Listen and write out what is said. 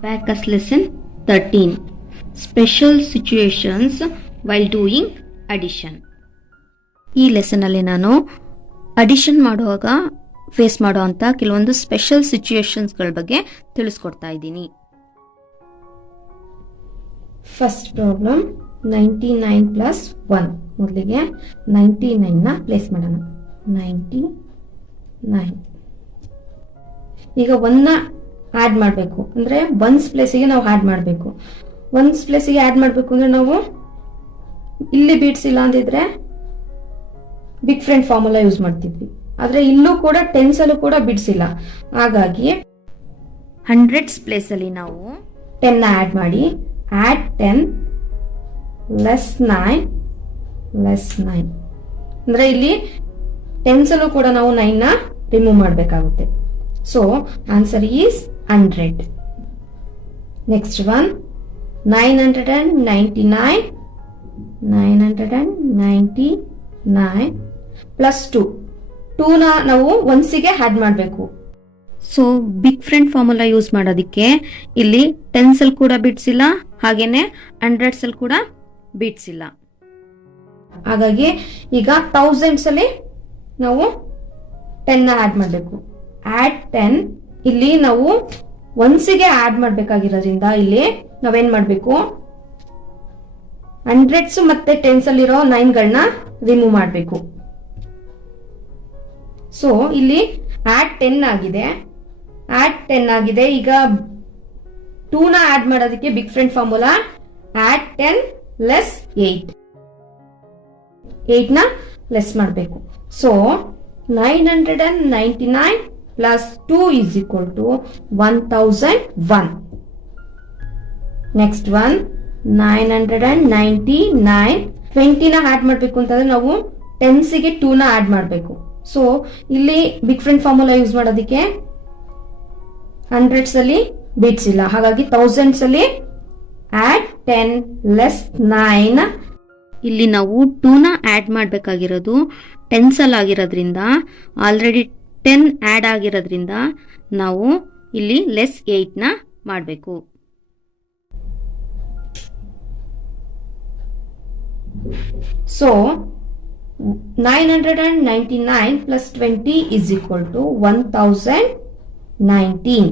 Abacus lesson 13 Special situations while doing addition. ಈ lesson ಅಲ್ಲಿ ನಾನು ಅಡಿಷನ್ ಮಾಡುವಾಗ ಫೇಸ್ ಮಾಡುವಂತ ಕೆಲವೊಂದು ಸ್ಪೆಷಲ್ ಸಿಚುಯೇಷನ್ಸ್ ಗಳ ಬಗ್ಗೆ ತಿಳಿಸ್ಕೊಡ್ತಾ ಇದ್ದೀನಿ. First problem 99 plus 1. ಮೊದಲಿಗೆ 99 ನ ಪ್ಲೇಸ್ ಮಾಡೋಣ. 99 ಈಗ 1 ನ ಆಡ್ ಮಾಡಬೇಕು ಅಂದ್ರೆ ಒನ್ಸ್ ಪ್ಲೇಸಿಗೆ ನಾವು ಆಡ್ ಮಾಡಬೇಕು. ಒನ್ಸ್ ಪ್ಲೇಸಿಗೆ ಆಡ್ ಮಾಡಬೇಕು ಅಂದ್ರೆ ನಾವು ಇಲ್ಲಿ ಬೀಟ್ಸ್ ಇಲ್ಲ ಅಂದಿದ್ರೆ ಬಿಗ್ ಫ್ರೆಂಡ್ ಫಾರ್ಮುಲಾ ಯೂಸ್ ಮಾಡ್ತಿದ್ವಿ. ಆದ್ರೆ ಇಲ್ಲೂ ಕೂಡ ಟೆನ್ಸ್ ಅಲ್ಲೂ ಕೂಡ ಬಿಟ್ಸ್ ಇಲ್ಲ. ಹಾಗಾಗಿ ಹಂಡ್ರೆಡ್ಸ್ ಪ್ಲೇಸ್ ಅಲ್ಲಿ ನಾವು 10 ನ ಆಡ್ ಮಾಡಿ ಆಡ್ 10 ಲೆಸ್ 9 ಅಂದ್ರೆ ಇಲ್ಲಿ ಟೆನ್ಸ್ ಅಲ್ಲೂ ಕೂಡ ನಾವು 9 ನ ರಿಮೂವ್ ಮಾಡಬೇಕಾಗುತ್ತೆ. So answer is 100. Next one 999 plus 2 ನ ನಾವು ಒನ್ಸಿಗೆ ಆಡ್ ಮಾಡಬೇಕು. So big friend formula use ಮಾಡೋದಕ್ಕೆ ಇಲ್ಲಿ ಟೆನ್ಸ್ ಅಲ್ಲಿ ಕೂಡ ಬಿಟ್ಸ್ ಇಲ್ಲ, ಹಾಗೇನೆ ಹಂಡ್ರೆಡ್ಸ್ ಅಲ್ಲಿ ಕೂಡ ಬಿಟ್ಸ್ ಇಲ್ಲ. ಹಾಗಾಗಿ ಈಗ ಥೌಸಂಡ್ಸ್ ಅಲ್ಲಿ ನಾವು 10 ನ ಆಡ್ ಮಾಡಬೇಕು. ಆಡ್ 10 ಇಲ್ಲಿ ನಾವು ಒನ್ಸಿಗೆ ಆಡ್ ಮಾಡ್ಬೇಕಾಗಿರೋದ್ರಿಂದ ಇಲ್ಲಿ ನಾವೇನ್ ಮಾಡ್ಬೇಕು, ಹಂಡ್ರೆಡ್ಸ್ ಮತ್ತೆ ಟೆನ್ಸ್ ಅಲ್ಲಿರೋ 9 ಗಳನ್ನ ರಿಮೂವ್ ಮಾಡಬೇಕು. ಸೊ ಇಲ್ಲಿ ಆಡ್ 10 ಆಗಿದೆ. ಈಗ 2 ನ ಆಡ್ ಮಾಡೋದಕ್ಕೆ big friend formula add 10 less 8 ನ ಲೆಸ್ ಮಾಡಬೇಕು. So 999 plus 2 is equal to 1001. Next one 999 20 ನ ಆಡ್ ಮಾಡಬೇಕು ಅಂತಂದ್ರೆ ನಾವು ಟೆನ್ಸಿಗೆ 2 ನ ಆಡ್ ಮಾಡಬೇಕು. ಸೊ ಇಲ್ಲಿ ಬಿಗ್ ಫ್ರೆಂಡ್ ಫಾರ್ಮುಲಾ ಯೂಸ್ ಮಾಡೋದಕ್ಕೆ ಹಂಡ್ರೆಡ್ಸ್ ಅಲ್ಲಿ ಬಿಟ್ಸ್ ಇಲ್ಲ, ಹಾಗಾಗಿ ಥೌಸಂಡ್ಸ್ ಅಲ್ಲಿ ಆಡ್ 10 ಲೆಸ್ 9. ಇಲ್ಲಿ ನಾವು 2 ನ ಆಡ್ ಮಾಡಬೇಕಾಗಿರೋದು ಟೆನ್ಸ್ ಅಲ್ಲಿ ಆಗಿರೋದ್ರಿಂದ ಆಲ್ರೆಡಿ 10 ಆಡ್ ಆಗಿರೋದ್ರಿಂದ ನಾವು ಇಲ್ಲಿ ಲೆಸ್ 8 ನ ಮಾಡಬೇಕು. So 999 plus 20 is equal to 1019.